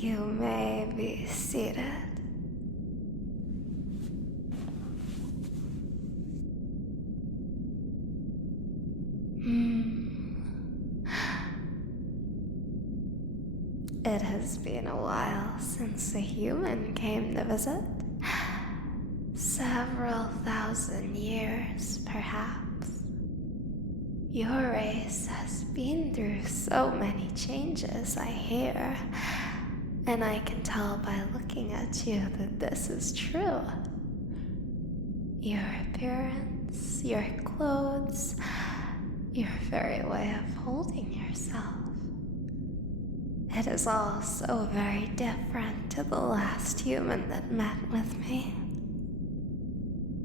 You may be seated. It has been a while since a human came to visit. Several thousand years, perhaps. Your race has been through so many changes, I hear, and I can tell by looking at you that this is true. Your appearance, your clothes, your very way of holding yourself. It is all so very different to the last human that met with me.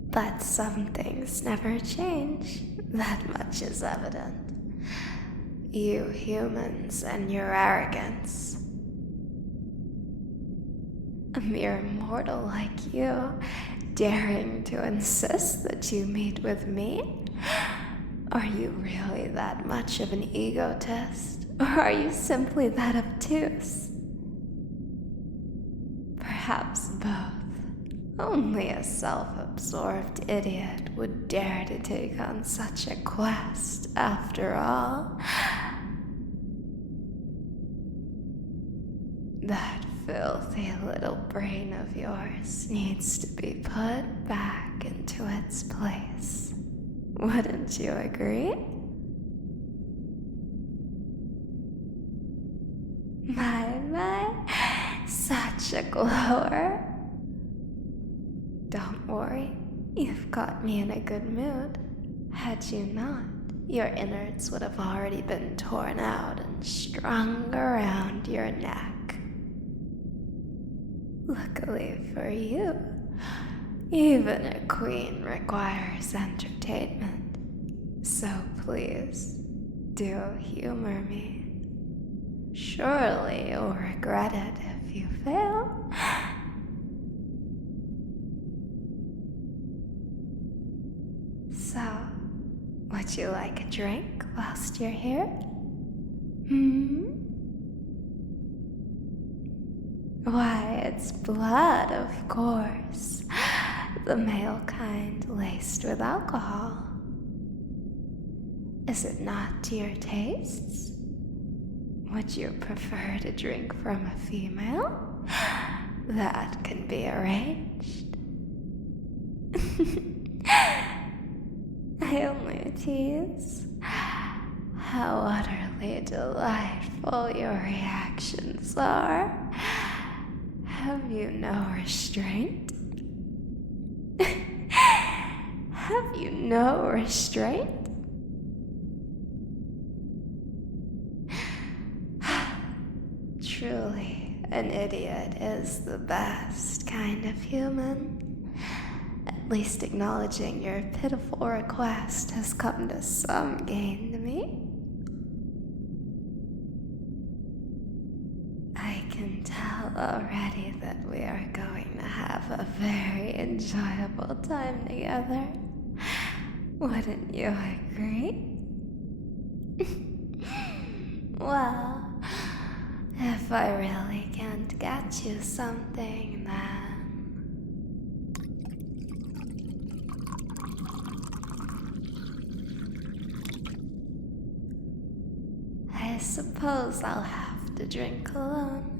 But some things never change, that much is evident. You humans and your arrogance. A mere mortal like you, daring to insist that you meet with me? Are you really that much of an egotist? Or are you simply that obtuse? Perhaps both. Only a self-absorbed idiot would dare to take on such a quest, after all. That filthy little brain of yours needs to be put back into its place. Wouldn't you agree? My, such a glower. Don't worry, you've got me in a good mood. Had you not, your innards would have already been torn out and strung around your neck. Luckily for you, even a queen requires entertainment. So please, do humor me. Surely you'll regret it if you fail. So, would you like a drink whilst you're here? Why, it's blood, of course. The male kind laced with alcohol. Is it not to your tastes? Would you prefer to drink from a female? That can be arranged. I only tease. How utterly delightful your reactions are. Have you no restraint? Have you no restraint? Truly, an idiot is the best kind of human. At least acknowledging your pitiful request has come to some gain to me. I can tell already that we are going to have a very enjoyable time together. Wouldn't you agree? Well, if I really can't get you something, then I suppose I'll have to drink alone.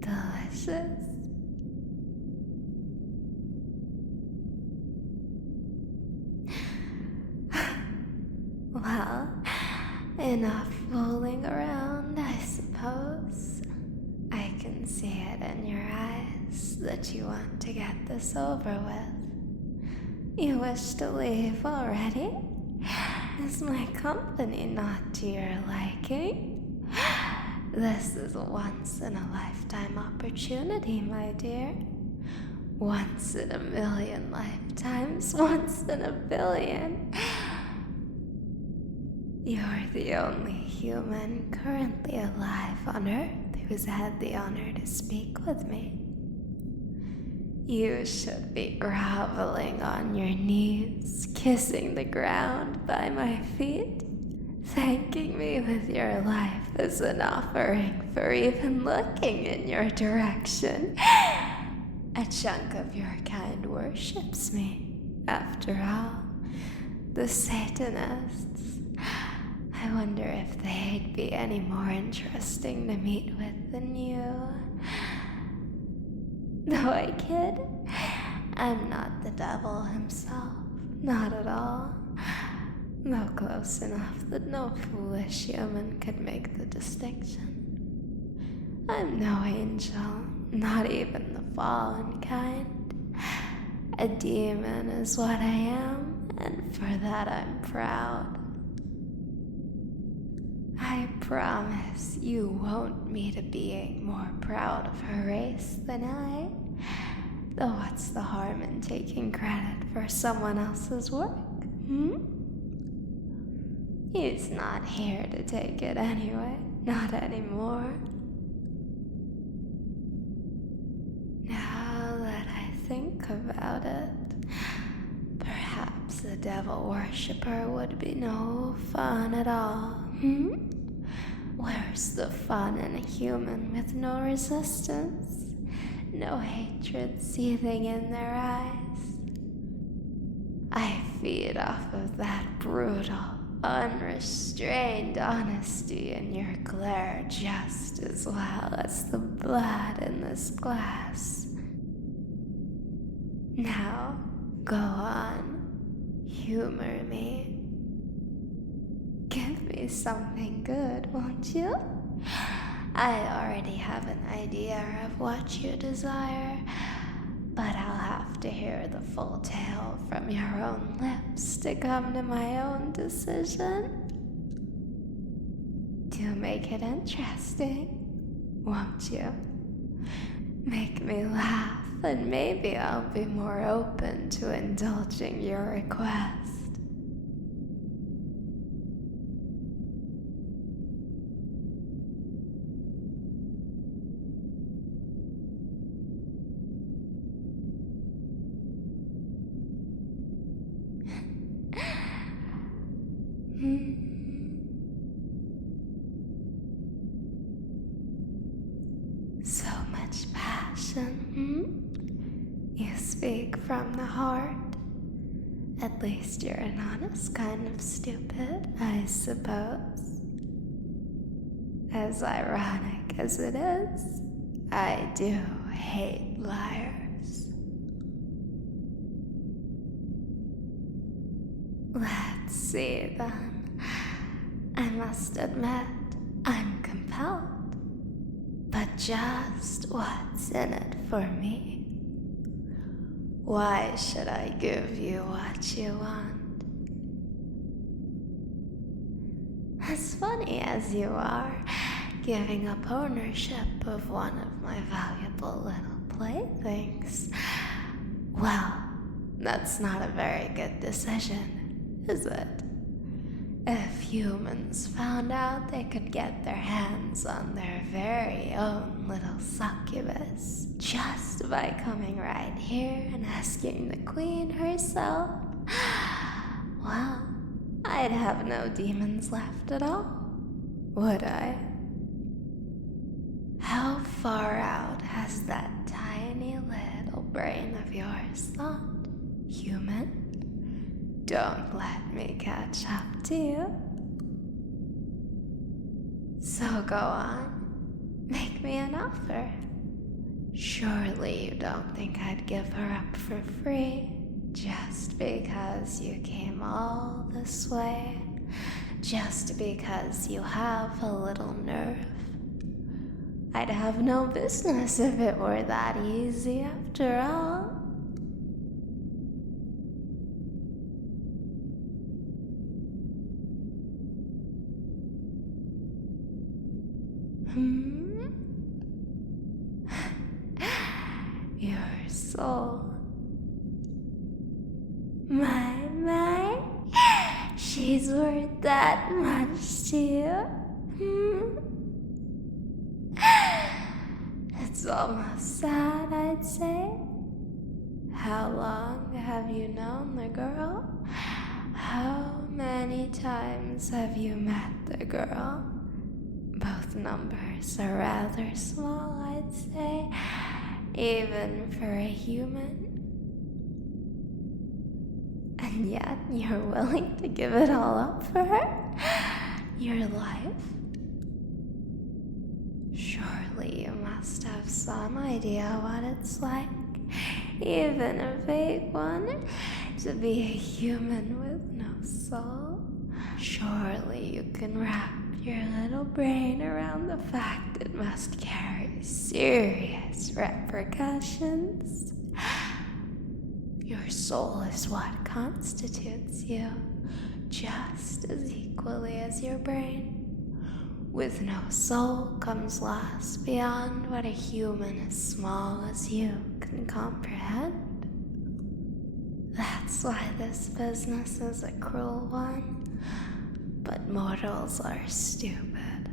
Delicious. Well, enough fooling around, I suppose. I can see it in your eyes that you want to get this over with. You wish to leave already? Is my company not to your liking? This is a once-in-a-lifetime opportunity, my dear. Once in a million lifetimes, once in a billion. You're the only human currently alive on Earth who's had the honor to speak with me. You should be groveling on your knees, kissing the ground by my feet, thanking me with your life as an offering for even looking in your direction. A chunk of your kind worships me, after all. The Satanists. I wonder if they'd be any more interesting to meet with than you. No, I kid. I'm not the devil himself. Not at all. Though close enough that no foolish human could make the distinction. I'm no angel, not even the fallen kind. A demon is what I am, and for that I'm proud. I promise you won't meet a being more proud of her race than I. Though what's the harm in taking credit for someone else's work, He's not here to take it anyway, not anymore. Now that I think about it, perhaps a devil worshipper would be no fun at all, Where's the fun in a human with no resistance? No hatred seething in their eyes? I feed off of that brutal, unrestrained honesty in your glare just as well as the blood in this glass. Now, go on. Humor me. Give me something good, won't you? I already have an idea of what you desire, but I'll have to hear the full tale from your own lips to come to my own decision. Do make it interesting, won't you? Make me laugh, and maybe I'll be more open to indulging your request. So much passion, You speak from the heart. At least you're an honest kind of stupid, I suppose. As ironic as it is, I do hate liars. Let's see then. I must admit, I'm compelled. But just what's in it for me? Why should I give you what you want? As funny as you are, giving up ownership of one of my valuable little playthings. Well, that's not a very good decision, is it? If humans found out they could get their hands on their very own little succubus just by coming right here and asking the queen herself, well, I'd have no demons left at all, would I? How far out has that tiny little brain of yours thought, human? Don't let me catch up to you. So go on, make me an offer. Surely you don't think I'd give her up for free just because you came all this way, just because you have a little nerve. I'd have no business if it were that easy after all. Your soul. My, she's worth that much to you. It's almost sad, I'd say. How long have you known the girl? How many times have you met the girl? Both numbers are rather small, I'd say, even for a human. And yet you're willing to give it all up for her? Your life? Surely you must have some idea what it's like, even a vague one, to be a human with no soul. Surely you can wrap your little brain around the fact it must carry serious repercussions. Your soul is what constitutes you, just as equally as your brain. With no soul comes loss beyond what a human as small as you can comprehend. That's why this business is a cruel one, but mortals are stupid.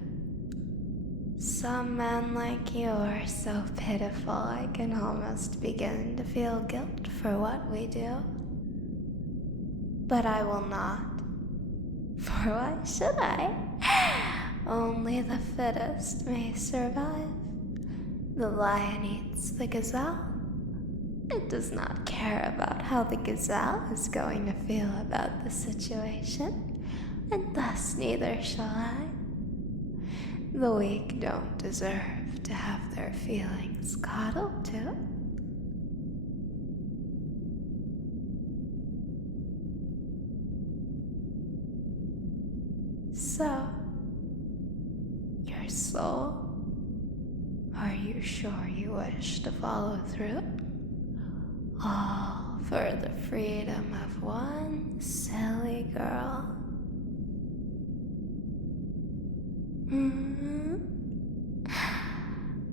Some men like you are so pitiful I can almost begin to feel guilt for what we do. But I will not, for why should I? Only the fittest may survive. The lion eats the gazelle. It does not care about how the gazelle is going to feel about the situation, and thus neither shall I. The weak don't deserve to have their feelings coddled to. So, your soul, are you sure you wish to follow through? All for the freedom of one silly girl.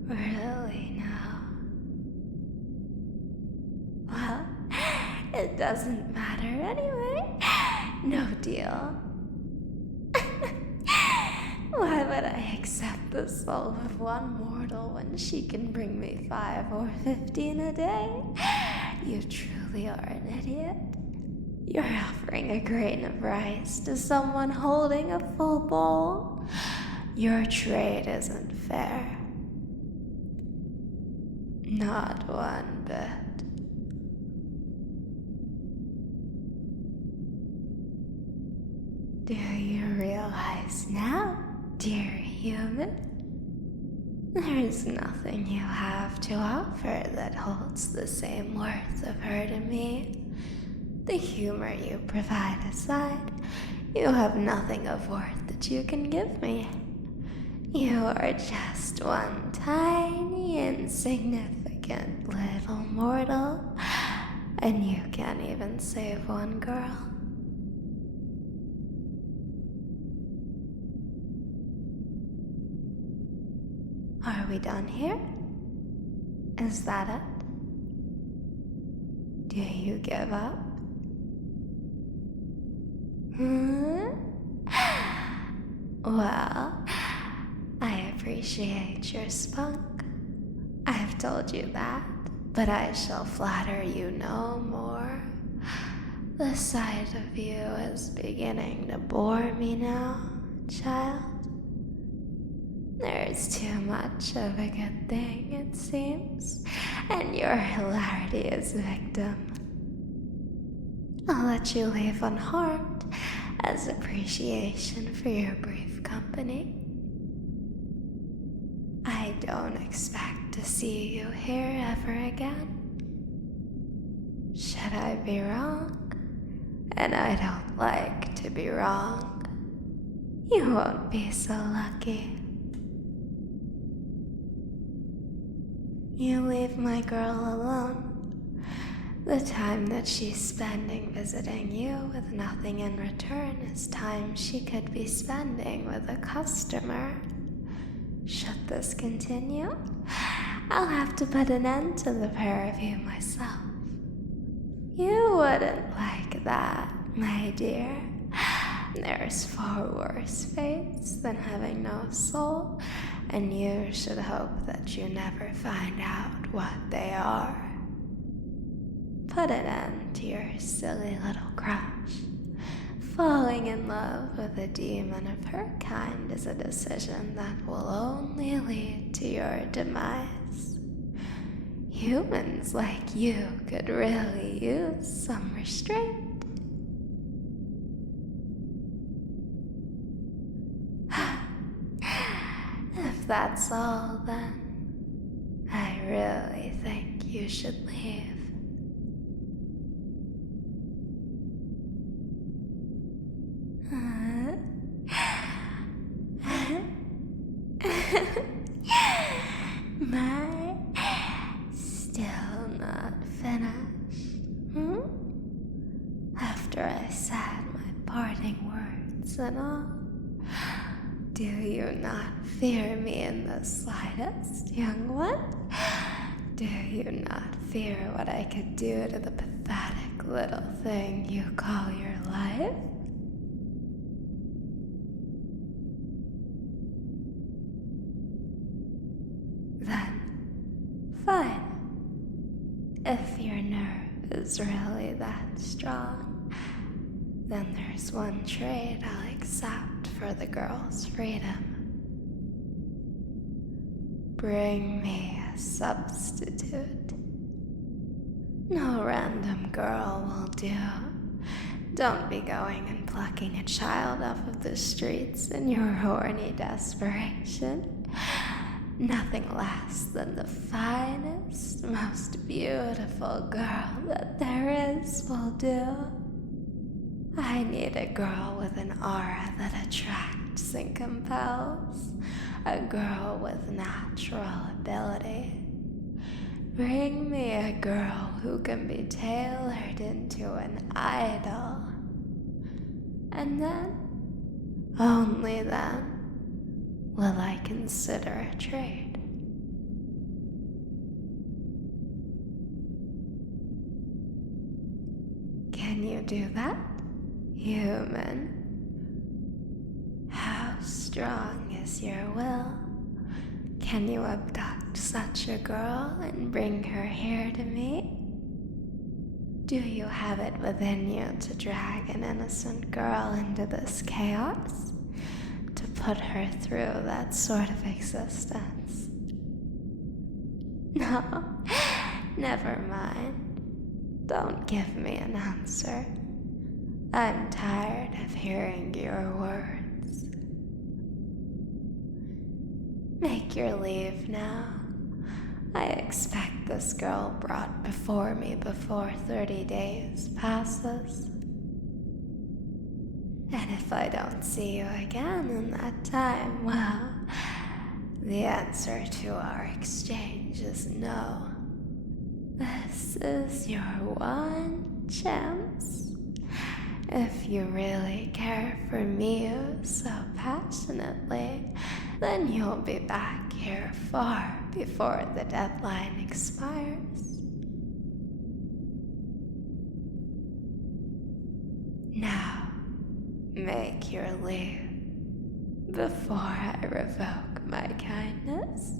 Really now? Well, it doesn't matter anyway. No deal. Why would I accept the soul of one mortal when she can bring me 5 or 15 a day? You truly are an idiot. You're offering a grain of rice to someone holding a full bowl. Your trade isn't fair. Not one bit. Do you realize now, dear human? There's nothing you have to offer that holds the same worth of her to me. The humor you provide aside, you have nothing of worth that you can give me. You are just one tiny, insignificant little mortal, and you can't even save one girl. Are we done here? Is that it? Do you give up? Well, I appreciate your spunk. I've told you that, but I shall flatter you no more. The sight of you is beginning to bore me now, child. There's too much of a good thing, it seems, and your hilarity is victim. I'll let you leave unharmed as appreciation for your brief company. I don't expect to see you here ever again. Should I be wrong? And I don't like to be wrong. You won't be so lucky. You leave my girl alone. The time that she's spending visiting you with nothing in return is time she could be spending with a customer. Should this continue, I'll have to put an end to the pair of you myself. You wouldn't like that, my dear. There's far worse fates than having no soul, and you should hope that you never find out what they are. put an end to your silly little crush. Falling in love with a demon of her kind is a decision that will only lead to your demise. Humans like you could really use some restraint. If that's all, then I really think you should leave. My still not finished. After I said my parting words and all, do you not fear me in the slightest, young one? Do you not fear what I could do to the pathetic little thing you call your life? Then, fine. If your nerve is really that strong, then there's one trade I'll accept for the girl's freedom. Bring me a substitute. No random girl will do. Don't be going and plucking a child off of the streets in your horny desperation. Nothing less than the finest, most beautiful girl that there is will do. I need a girl with an aura that attracts and compels. A girl with natural ability. Bring me a girl who can be tailored into an idol. And then, only then, will I consider a trade. Can you do that, human? How strong is your will? Can you abduct such a girl and bring her here to me? Do you have it within you to drag an innocent girl into this chaos? To put her through that sort of existence? No, never mind. Don't give me an answer. I'm tired of hearing your words. Make your leave now. I expect this girl brought before me before 30 days passes. And if I don't see you again in that time, well, the answer to our exchange is no. This is your one chance. If you really care for me so passionately, then you'll be back here far before the deadline expires. Now, make your leave before I revoke my kindness.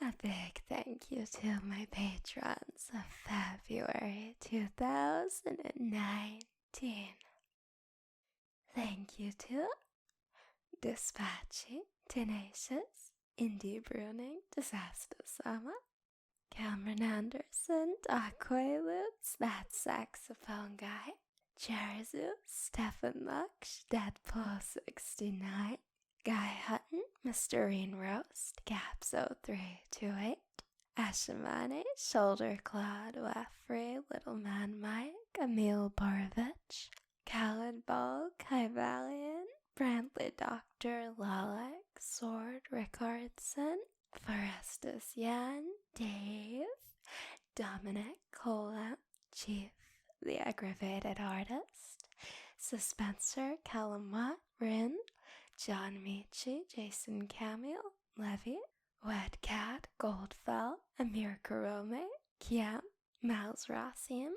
A big thank you to my patrons of February 2019. Thank you to Dispatching, Tenacious, Indie Bruning, Disaster Summer, Cameron Anderson, Aqualutz, That Saxophone Guy, Jerizu, Stefan Lux, Deadpool 69, Guy Hutton, Mr. Reen Roast, Gaps0328, Ashamani, Shoulder Clawed, Waffrey, Little Man Mike, Emil Borovich, Khaled Ball, Kai Valiant, Brantley Doctor, Lalek, Sword, Rickardson, Forestus Yan, Dave, Dominic Cola, Chief, The Aggravated Artist, Suspenser, Calamot, Rin, John Michi, Jason Camille, Levy, Wed Cat, Goldfell, Amir Karome, Kiam, Miles Rasim,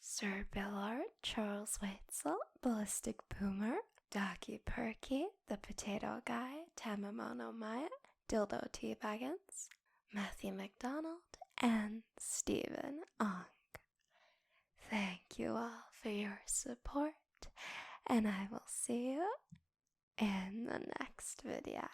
Sir Billard, Charles Waitzel, Ballistic Boomer, Docky Perky, The Potato Guy, Tamamono Maya, Dildo Teabaggins, Matthew McDonald, and Stephen Ong. Thank you all for your support, and I will see you in the next video.